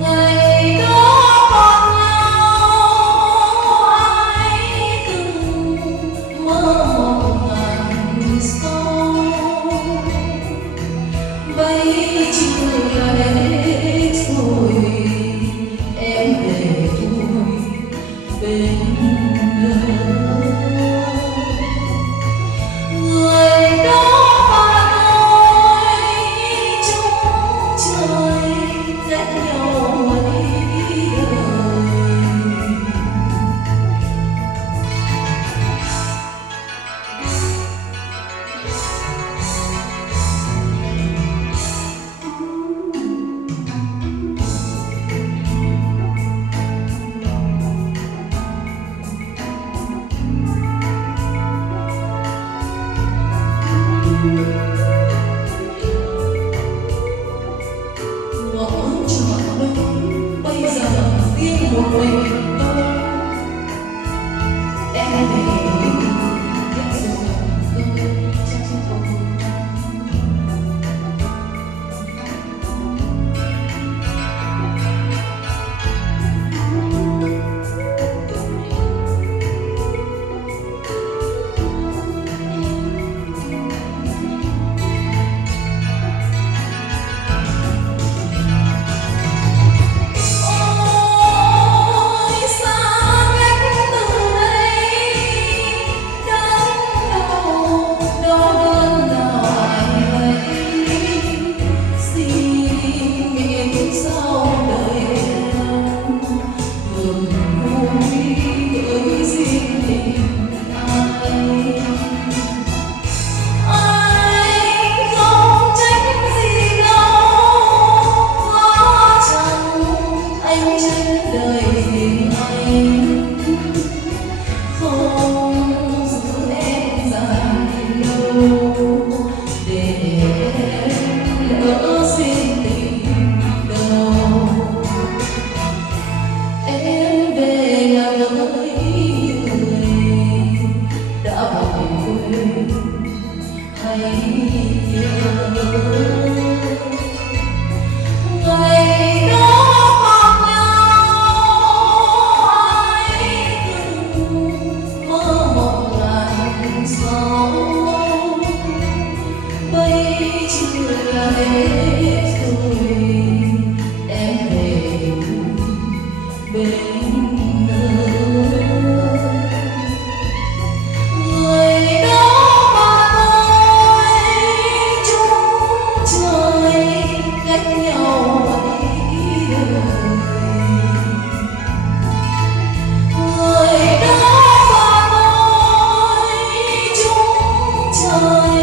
ngày đó còn nhau ai từng mơ một ngàn sau bây chưa là hết rồi em về thôi bên người đó và tôi chung trời cách nhau mấy đời. Ngõ trọ đông bây giờ riêng một mình tôi em về biết rồi tôi chắc không ngày đó còn nhau ai từng mơ một ngàn sau bây chưa là hết rồi em về bên người đó và tôi chung trời cách nhau mấy đời. Người đó và tôi chung trời